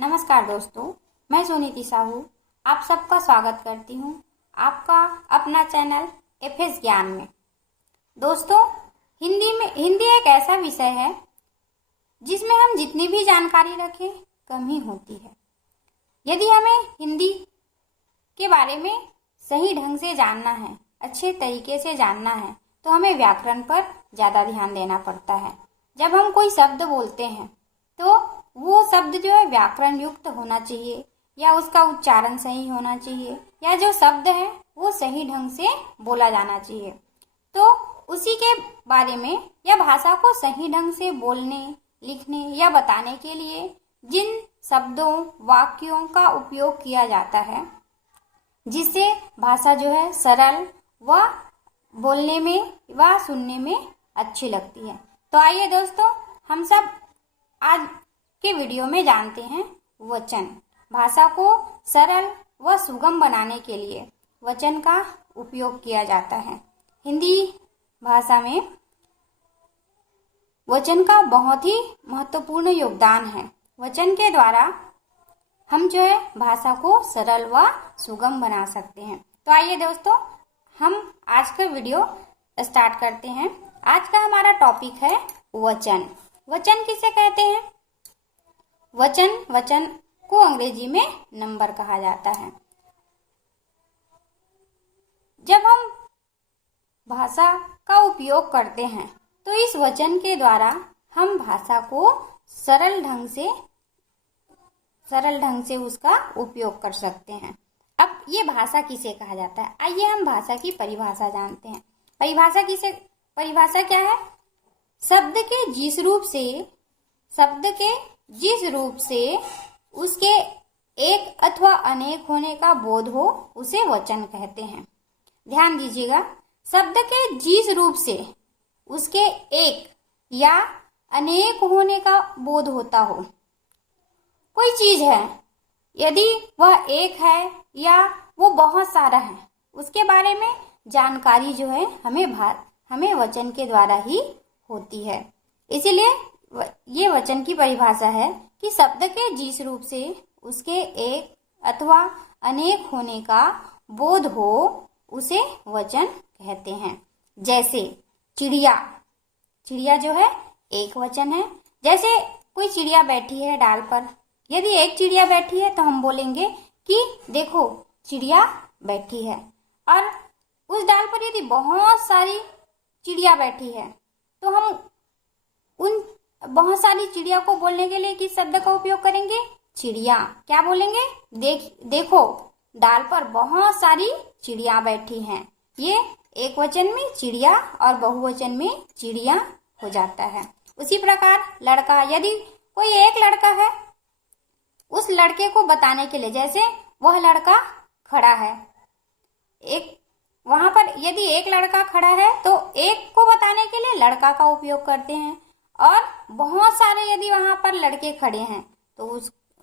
नमस्कार दोस्तों, मैं सुनीति साहू आप सबका स्वागत करती हूँ आपका अपना चैनल एफएस ज्ञान में। दोस्तों, हिंदी एक ऐसा विषय है जिसमें हम जितनी भी जानकारी रखें कम ही होती है। यदि हमें हिंदी के बारे में सही ढंग से जानना है, अच्छे तरीके से जानना है, तो हमें व्याकरण पर ज़्यादा ध्यान देना पड़ता है। जब हम कोई शब्द बोलते हैं तो वो शब्द जो है व्याकरण युक्त होना चाहिए, या उसका उच्चारण सही होना चाहिए, या जो शब्द है वो सही ढंग से बोला जाना चाहिए। तो उसी के बारे में या भाषा को सही ढंग से बोलने, लिखने या बताने के लिए जिन शब्दों, वाक्यों का उपयोग किया जाता है, जिससे भाषा जो है सरल व बोलने में व सुनने में अच्छी लगती है। तो आइए दोस्तों, हम सब आज के वीडियो में जानते हैं वचन। भाषा को सरल व सुगम बनाने के लिए वचन का उपयोग किया जाता है। हिंदी भाषा में वचन का बहुत ही महत्वपूर्ण योगदान है। वचन के द्वारा हम जो है भाषा को सरल व सुगम बना सकते हैं। तो आइए दोस्तों, हम आज का वीडियो स्टार्ट करते हैं। आज का हमारा टॉपिक है वचन। वचन किसे कहते हैं? वचन को अंग्रेजी में नंबर कहा जाता है। जब हम भाषा का उपयोग करते हैं तो इस वचन के द्वारा हम भाषा को सरल ढंग से उसका उपयोग कर सकते हैं। अब ये भाषा किसे कहा जाता है? आइए हम भाषा की परिभाषा जानते हैं। परिभाषा क्या है? शब्द के जिस रूप से उसके एक अथवा अनेक होने का बोध हो उसे वचन कहते हैं। ध्यान दीजिएगा, शब्द के जिस रूप से उसके एक या अनेक होने का बोध होता हो। कोई चीज है, यदि वह एक है या वो बहुत सारा है, उसके बारे में जानकारी जो है हमें वचन के द्वारा ही होती है। इसीलिए ये वचन की परिभाषा है कि शब्द के जिस रूप से उसके एक अथवा अनेक होने का बोध हो उसे वचन कहते हैं। जैसे चिड़िया जो है एक वचन है। जैसे कोई चिड़िया बैठी है डाल पर, यदि एक चिड़िया बैठी है तो हम बोलेंगे कि देखो चिड़िया बैठी है। और उस डाल पर यदि बहुत सारी चिड़िया बैठी है तो हम उन बहुत सारी चिड़िया को बोलने के लिए किस शब्द का उपयोग करेंगे? चिड़िया। क्या बोलेंगे? देखो डाल पर बहुत सारी चिड़िया बैठी हैं। ये एक वचन में चिड़िया और बहुवचन में चिड़िया हो जाता है। उसी प्रकार लड़का, यदि कोई एक लड़का है, उस लड़के को बताने के लिए, जैसे वह लड़का खड़ा है, वहां पर यदि एक लड़का खड़ा है तो एक को बताने के लिए लड़का का उपयोग करते हैं। और बहुत सारे यदि वहां पर लड़के खड़े हैं तो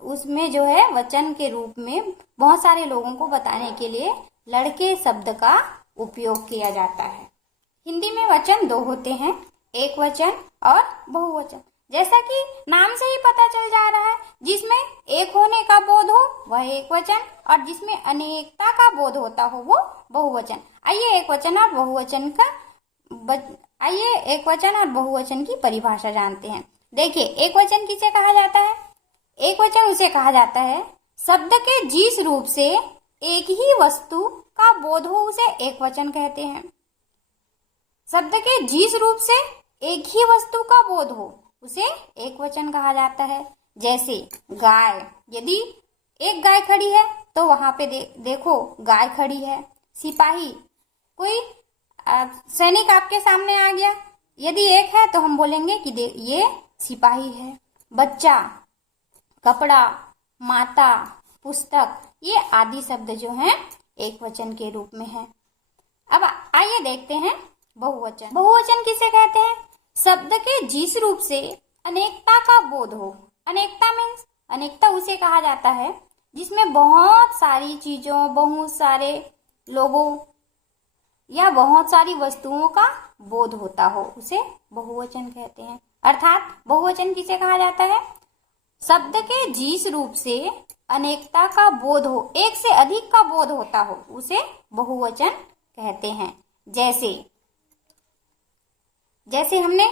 उसमें जो है वचन के रूप में बहुत सारे लोगों को बताने के लिए लड़के शब्द का उपयोग किया जाता है। हिंदी में वचन दो होते हैं, एक वचन और बहुवचन। जैसा कि नाम से ही पता चल जा रहा है, जिसमें एक होने का बोध हो वह एक वचन, और जिसमें अनेकता का बोध होता हो वो बहुवचन। आइए एक वचन और बहुवचन की परिभाषा जानते हैं। देखिए, एक वचन किसे कहा जाता है? एक वचन उसे कहा जाता है शब्द के जिस रूप से एक ही वस्तु का बोध हो उसे एक वचन कहते हैं। शब्द के जिस रूप से एक ही वस्तु का बोध हो उसे एक वचन कहा जाता है। जैसे गाय, यदि एक गाय खड़ी है तो वहां पे देखो गाय खड़ी है। सिपाही, कोई सैनिक आपके सामने आ गया, यदि एक है तो हम बोलेंगे कि ये सिपाही है। बच्चा, कपड़ा, माता, पुस्तक, ये आदि शब्द जो हैं एक वचन के रूप में है। अब आइए देखते हैं बहुवचन। बहुवचन किसे कहते हैं? शब्द के जिस रूप से अनेकता का बोध हो। अनेकता उसे कहा जाता है जिसमें बहुत सारी चीजों, बहुत सारे लोगों या बहुत सारी वस्तुओं का बोध होता हो, उसे बहुवचन कहते हैं। अर्थात बहुवचन किसे कहा जाता है? शब्द के जिस रूप से अनेकता का बोध हो, एक से अधिक का बोध होता हो, उसे बहुवचन कहते हैं। जैसे हमने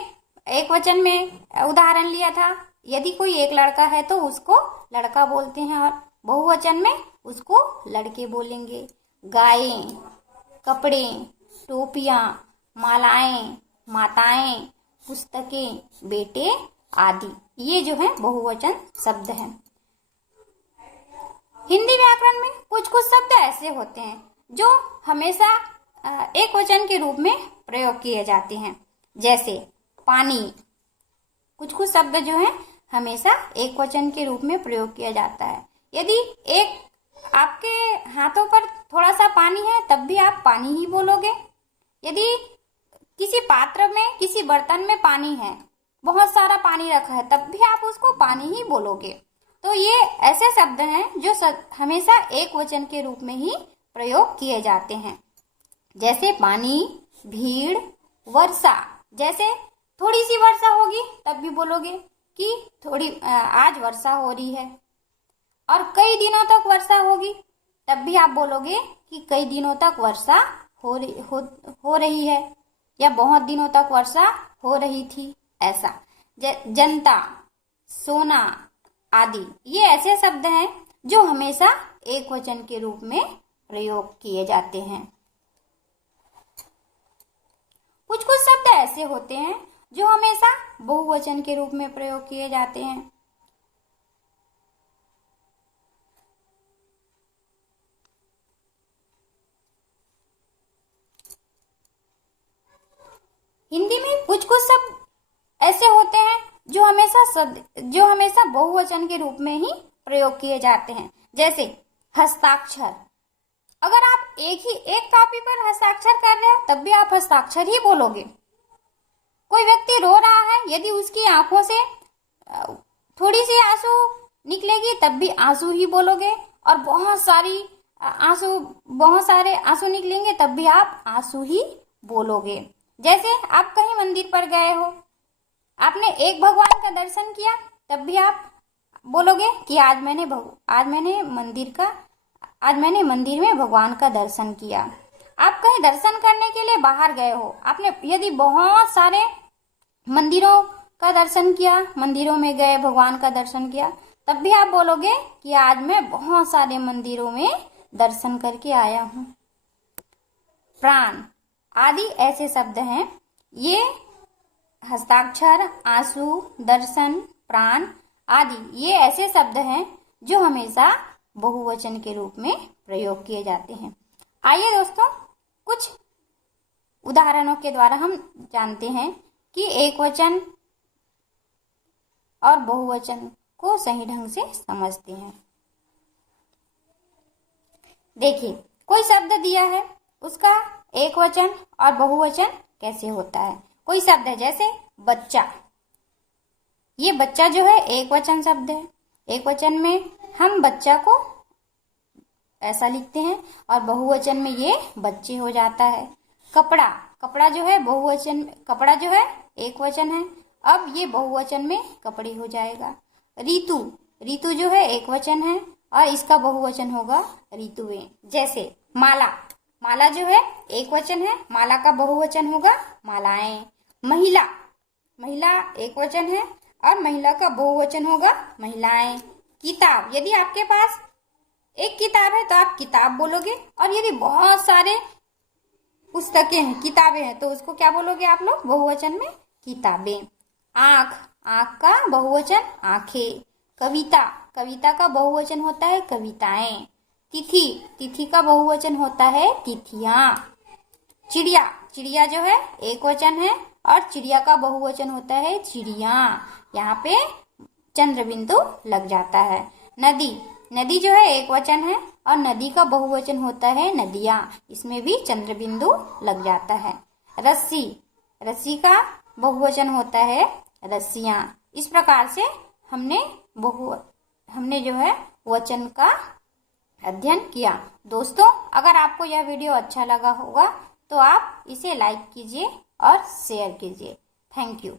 एक वचन में उदाहरण लिया था, यदि कोई एक लड़का है तो उसको लड़का बोलते हैं, और बहुवचन में उसको लड़के बोलेंगे। गायें, कपड़े, टोपियां, मालाएं, माताएं, पुस्तकें, बेटे आदि, ये जो है बहुवचन शब्द हैं। हिंदी व्याकरण में कुछ कुछ शब्द ऐसे होते हैं जो हमेशा एक वचन के रूप में प्रयोग किए जाते हैं। जैसे पानी, कुछ कुछ शब्द जो है हमेशा एक वचन के रूप में प्रयोग किया जाता है। यदि एक आपके हाथों पर थोड़ा सा पानी है तब भी आप पानी ही बोलोगे। यदि किसी पात्र में, किसी बर्तन में पानी है, बहुत सारा पानी रखा है, तब भी आप उसको पानी ही बोलोगे। तो ये ऐसे शब्द हैं जो हमेशा एक वचन के रूप में ही प्रयोग किए जाते हैं। जैसे पानी, भीड़, वर्षा। जैसे थोड़ी सी वर्षा होगी तब भी बोलोगे कि आज वर्षा हो रही है, और कई दिनों तक वर्षा होगी तब भी आप बोलोगे कि कई दिनों तक वर्षा हो रही है, या बहुत दिनों तक वर्षा हो रही थी, ऐसा। जनता, सोना आदि, ये ऐसे शब्द हैं जो हमेशा एक वचन के रूप में प्रयोग किए जाते हैं। कुछ कुछ शब्द ऐसे होते हैं जो हमेशा बहुवचन के रूप में प्रयोग किए जाते हैं। हिंदी में कुछ कुछ शब्द ऐसे होते हैं जो हमेशा बहुवचन के रूप में ही प्रयोग किए जाते हैं। जैसे हस्ताक्षर। अगर आप एक कॉपी पर हस्ताक्षर कर रहे हो तब भी आप हस्ताक्षर ही बोलोगे। कोई व्यक्ति रो रहा है, यदि उसकी आंखों से थोड़ी सी आंसू निकलेगी तब भी आंसू ही बोलोगे, और बहुत सारे आंसू निकलेंगे तब भी आप आंसू ही बोलोगे। जैसे आप कहीं मंदिर पर गए हो, आपने एक भगवान का दर्शन किया, तब भी आप बोलोगे कि आज मैंने मंदिर में भगवान का दर्शन किया। आप कहीं दर्शन करने के लिए बाहर गए हो, आपने यदि बहुत सारे मंदिरों का दर्शन किया, मंदिरों में गए, भगवान का दर्शन किया, तब भी आप बोलोगे कि आज मैं बहुत सारे मंदिरों में दर्शन करके आया हूं। प्राण आदि ऐसे शब्द हैं, ये हस्ताक्षर, आंसू, दर्शन, प्राण आदि, ये ऐसे शब्द हैं जो हमेशा बहुवचन के रूप में प्रयोग किए जाते हैं। आइए दोस्तों, कुछ उदाहरणों के द्वारा हम जानते हैं कि एक वचन और बहुवचन को सही ढंग से समझते हैं। देखिए, कोई शब्द दिया है, उसका एक वचन और बहुवचन कैसे होता है। कोई शब्द है जैसे बच्चा, ये बच्चा जो है एक वचन शब्द है। एक वचन में हम बच्चा को ऐसा लिखते हैं, और बहुवचन में ये बच्चे हो जाता है। कपड़ा, कपड़ा जो है बहुवचन, कपड़ा जो है एक वचन है, अब ये बहुवचन में कपड़े हो जाएगा। ऋतु, ऋतु जो है एक वचन है और इसका बहुवचन होगा ऋतुएं। जैसे माला, माला जो है एक वचन है, माला का बहुवचन होगा मालाएं। महिला, महिला एक वचन है और महिला का बहुवचन होगा महिलाएं। किताब, यदि आपके पास एक किताब है तो आप किताब बोलोगे, और यदि बहुत सारे पुस्तकें हैं, किताबें हैं, तो उसको क्या बोलोगे आप लोग बहुवचन में? किताबें। आँख, आँख का बहुवचन आँखें। कविता, कविता का बहुवचन होता है कविताएं। तिथि, तिथि का बहुवचन होता है तिथियां। चिड़िया, चिड़िया जो है एक वचन है और चिड़िया का बहुवचन होता है चिड़िया। यहाँ पे चंद्र बिंदु लग जाता है। नदी, नदी जो है एक वचन है और नदी का बहुवचन होता है नदियां, इसमें भी चंद्र बिंदु लग जाता है। रस्सी, रस्सी का बहुवचन होता है रस्सियां। इस प्रकार से हमने जो है वचन का अध्ययन किया। दोस्तों, अगर आपको यह वीडियो अच्छा लगा होगा तो आप इसे लाइक कीजिए और शेयर कीजिए। Thank you.